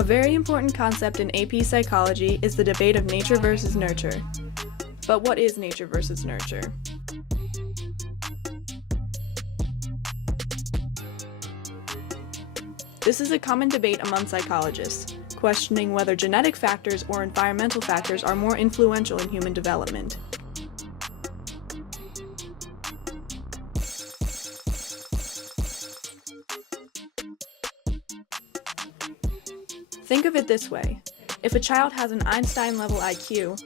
A very important concept in AP psychology is the debate of nature versus nurture. But what is nature versus nurture? This is a common debate among psychologists, questioning whether genetic factors or environmental factors are more influential in human development. Think of it this way. If a child has an Einstein-level IQ,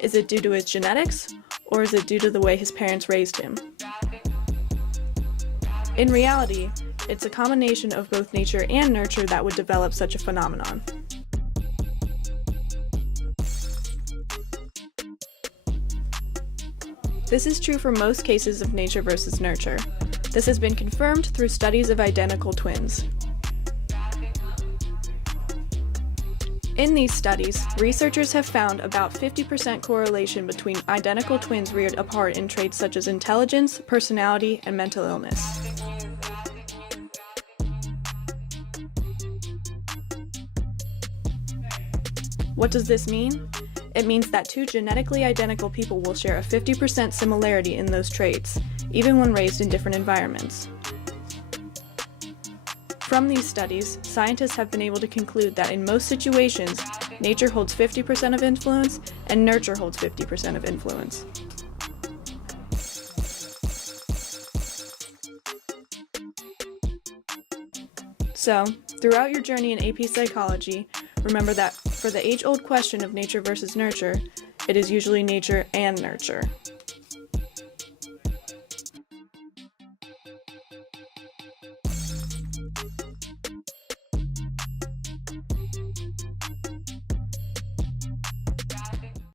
is it due to his genetics, or is it due to the way his parents raised him? In reality, it's a combination of both nature and nurture that would develop such a phenomenon. This is true for most cases of nature versus nurture. This has been confirmed through studies of identical twins. In these studies, researchers have found about 50% correlation between identical twins reared apart in traits such as intelligence, personality, and mental illness. What does this mean? It means that two genetically identical people will share a 50% similarity in those traits, even when raised in different environments. From these studies, scientists have been able to conclude that in most situations, nature holds 50% of influence and nurture holds 50% of influence. So, throughout your journey in AP psychology, remember that for the age-old question of nature versus nurture, it is usually nature and nurture.